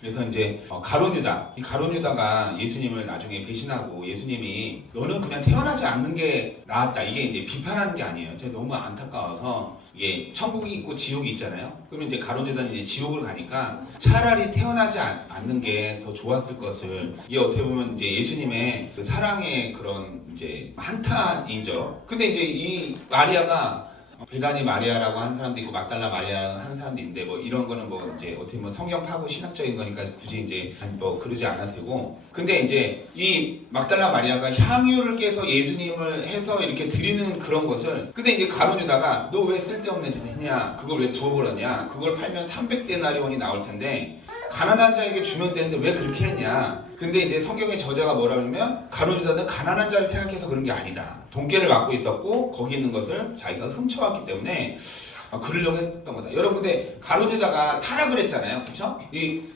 그래서 이제 가룟유다, 이 가룟유다가 예수님을 나중에 배신하고 예수님이 너는 그냥 태어나지 않는 게 나았다, 이게 이제 비판하는 게 아니에요. 제가 너무 안타까워서 이게 천국이 있고 지옥이 있잖아요. 그러면 이제 가룟유다는 이제 지옥을 가니까 차라리 태어나지 않는 게 더 좋았을 것을, 이게 어떻게 보면 이제 예수님의 그 사랑의 그런 이제 한탄이죠. 근데 이제 이 마리아가 베다니 마리아라고 하는 사람도 있고 막달라 마리아라고 하는 사람도 있는데 뭐 이런 거는 뭐 이제 어떻게 보면 성경 파고 신학적인 거니까 굳이 이제 뭐 그러지 않아도 되고, 근데 이제 이 막달라 마리아가 향유를 깨서 예수님을 해서 이렇게 드리는 그런 것을, 근데 이제 가룟유다가 너 왜 쓸데없는 짓을 했냐, 그걸 왜 부어버렸냐, 그걸 팔면 300데나리온이 나올 텐데 가난한 자에게 주면 되는데 왜 그렇게 했냐. 근데 이제 성경의 저자가 뭐라 그러면 가룟유다는 가난한 자를 생각해서 그런 게 아니다. 돈깨를 맡고 있었고 거기 있는 것을 자기가 훔쳐왔기 때문에 그러려고 했던 거다. 여러분, 근데 가룟유다가 타락을 했잖아요. 그쵸?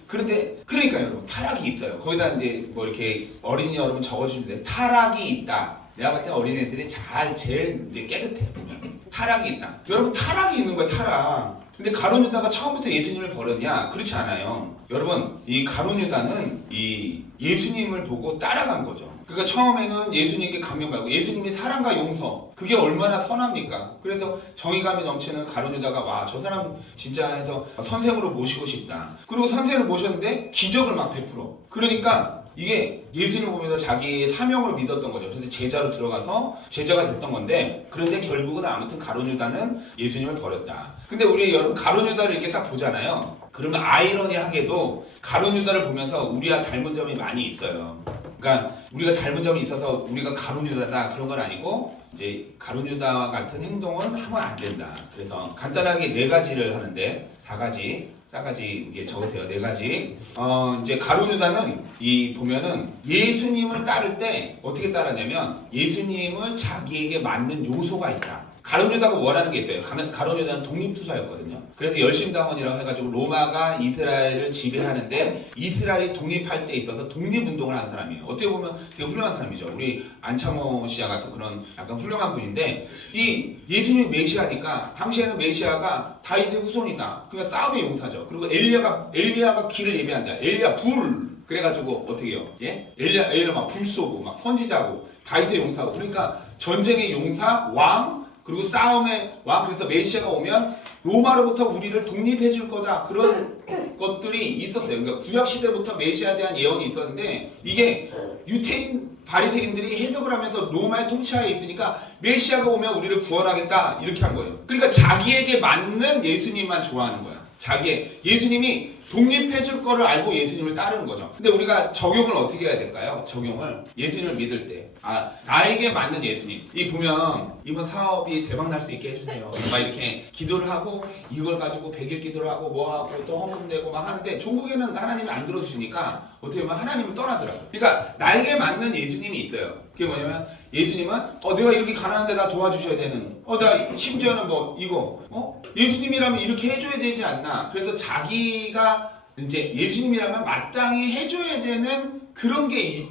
그런데 그러니까 여러분, 타락이 있어요. 거기다 이제 뭐 이렇게 어린이 여러분 적어주는데 타락이 있다. 내가 봤을 때 어린애들이 제일 이제 깨끗해 보면. 타락이 있다. 여러분, 타락이 있는 거야, 타락. 근데 가룟유다가 처음부터 예수님을 버렸냐? 그렇지 않아요. 여러분, 이 가룟유다는 이 예수님을 보고 따라간 거죠. 그러니까 처음에는 예수님께 감명받고, 예수님이 사랑과 용서, 그게 얼마나 선합니까? 그래서 정의감이 넘치는 가룟유다가 와, 저 사람 진짜 해서 선생으로 모시고 싶다. 그리고 선생을 모셨는데 기적을 막 베풀어. 그러니까 이게 예수님을 보면서 자기의 사명으로 믿었던 거죠. 그래서 제자로 들어가서 제자가 됐던 건데, 그런데 결국은 아무튼 가룟유다는 예수님을 버렸다. 근데 우리 여러분 가룟유다를 이렇게 딱 보잖아요. 그러면 아이러니하게도 가룟유다를 보면서 우리와 닮은 점이 많이 있어요. 그러니까 우리가 닮은 점이 있어서 우리가 가룟유다다 그런 건 아니고, 이제 가룟유다와 같은 행동은 하면 안 된다. 그래서 간단하게 4가지를 하는데, 4가지 이게 적으세요. 4가지. 이제 가룟유다는 보면은 예수님을 따를 때 어떻게 따르냐면 예수님을 자기에게 맞는 요소가 있다. 가룟유다가 원하는 게 있어요. 가룟유다는 독립투사였거든요. 그래서 열심당원이라고 해가지고 로마가 이스라엘을 지배하는데 이스라엘이 독립할 때 있어서 독립운동을 하는 사람이에요. 어떻게 보면 되게 훌륭한 사람이죠. 우리 안창호 씨와 같은 그런 약간 훌륭한 분인데, 이 예수님이 메시아니까 당시에는 메시아가 다윗의 후손이다. 그러니까 싸움의 용사죠. 그리고 엘리야가 길을 예비한다. 엘리야 불. 그래가지고 어떻게 해요? 예? 엘리야 막 불 쏘고 막 선지자고 다윗의 용사고, 그러니까 전쟁의 용사, 왕, 그리고 싸움의 왕. 그래서 메시아가 오면 로마로부터 우리를 독립해 줄 거다. 그런 것들이 있었어요. 그러니까 구약 시대부터 메시아에 대한 예언이 있었는데, 이게 유태인 바리새인들이 해석을 하면서 로마의 통치하에 있으니까 메시아가 오면 우리를 구원하겠다 이렇게 한 거예요. 그러니까 자기에게 맞는 예수님만 좋아하는 거야. 예수님이 독립해 줄 거를 알고 예수님을 따르는 거죠. 근데 우리가 적용을 어떻게 해야 될까요? 적용을 예수님을 믿을 때, 나에게 맞는 예수님. 보면 이번 사업이 대박 날 수 있게 해주세요. 막 이렇게 기도를 하고 이걸 가지고 100일 기도를 하고 뭐 하고 또 헌금되고 막 하는데, 종국에는 하나님이 안 들어주시니까 어떻게 보면 하나님을 떠나더라고요. 그러니까 나에게 맞는 예수님이 있어요. 그게 뭐냐면 예수님은 내가 이렇게 가난한데 나 도와주셔야 되는, 나 심지어는 뭐 이거 예수님이라면 이렇게 해줘야 되지 않나. 그래서 자기가 이제 예수님이라면 마땅히 해줘야 되는 그런 게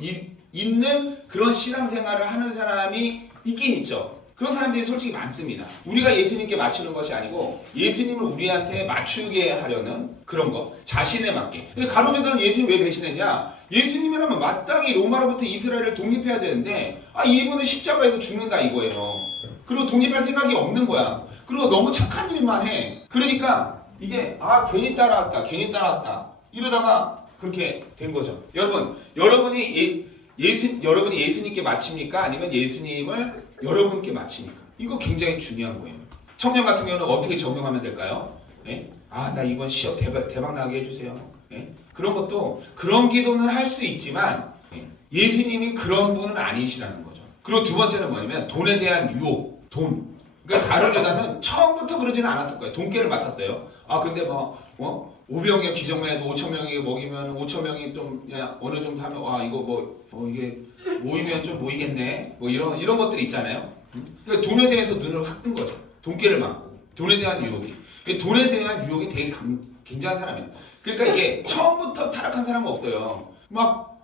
있는 그런 신앙생활을 하는 사람이 있긴 있죠. 그런 사람들이 솔직히 많습니다. 우리가 예수님께 맞추는 것이 아니고 예수님을 우리한테 맞추게 하려는 그런 거, 자신에 맞게. 근데 가룟유다는 예수님 왜 배신했냐? 예수님이라면 마땅히 로마로부터 이스라엘을 독립해야 되는데, 이분은 십자가에서 죽는다 이거예요. 그리고 독립할 생각이 없는 거야. 그리고 너무 착한 일만 해. 그러니까 이게 괜히 따라왔다 이러다가 그렇게 된 거죠. 여러분이 예수님께 맞춥니까? 아니면 예수님을 여러분께 맞춥니까? 이거 굉장히 중요한 거예요. 청년 같은 경우는 어떻게 적용하면 될까요? 네? 나 이번 시험 대박 나게 해주세요. 네? 그런 기도는 할 수 있지만 예수님이 그런 분은 아니시라는 거죠. 그리고 두 번째는 뭐냐면 돈에 대한 유혹, 돈. 그러니까 가룟유다는 처음부터 그러지는 않았을 거예요. 돈깨를 맡았어요. 근데 500명의 기적만 해도 5,000명에게 먹이면 5,000명이 좀 어느 정도 하면 이거 이게 모이면 좀 모이겠네. 이런 것들이 있잖아요. 그러니까 돈에 대해서 눈을 확 뜬 거죠. 돈깨를 맡고 돈에 대한 유혹이. 돈에 대한 유혹이 되게 굉장한 사람이에요. 그러니까 이게 처음부터 타락한 사람은 없어요.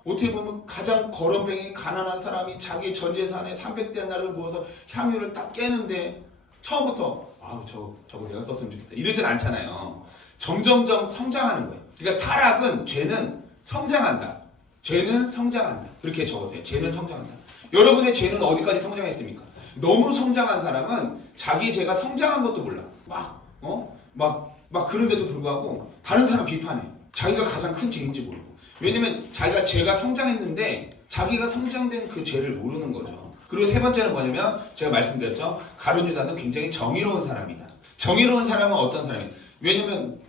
어떻게 보면 가장 거렁뱅이 가난한 사람이 자기 전 재산에 300데나리온을 모아서 향유를 딱 깨는데 처음부터 저거 내가 썼으면 좋겠다 이러진 않잖아요. 점점점 성장하는 거예요. 그러니까 타락은 죄는 성장한다. 죄는 성장한다. 그렇게 적으세요. 죄는 성장한다. 여러분의 죄는 어디까지 성장했습니까? 너무 성장한 사람은 자기 죄가 성장한 것도 몰라. 막 그런데도 불구하고 다른 사람 비판해. 자기가 가장 큰 죄인지 모르고. 왜냐면 자기가 죄가 성장했는데 자기가 성장된 그 죄를 모르는 거죠. 그리고 세 번째는 뭐냐면 제가 말씀드렸죠. 가룟 유다는 굉장히 정의로운 사람이다. 정의로운 사람은 어떤 사람이에요? 왜냐면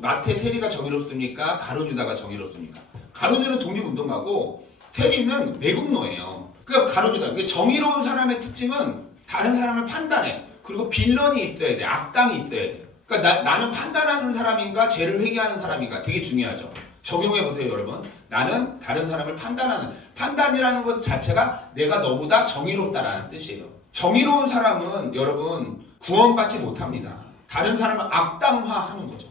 마태 세리가 정의롭습니까? 가룟 유다가 정의롭습니까? 가룟 유다는 독립운동가고 세리는 매국노예요. 그러니까 가룟 유다, 정의로운 사람의 특징은 다른 사람을 판단해. 그리고 빌런이 있어야 돼. 악당이 있어야 돼. 그러니까 나는 판단하는 사람인가 죄를 회개하는 사람인가 되게 중요하죠. 적용해 보세요, 여러분. 나는 다른 사람을 판단이라는 것 자체가 내가 너보다 정의롭다라는 뜻이에요. 정의로운 사람은 여러분 구원받지 못합니다. 다른 사람을 악당화하는 거죠.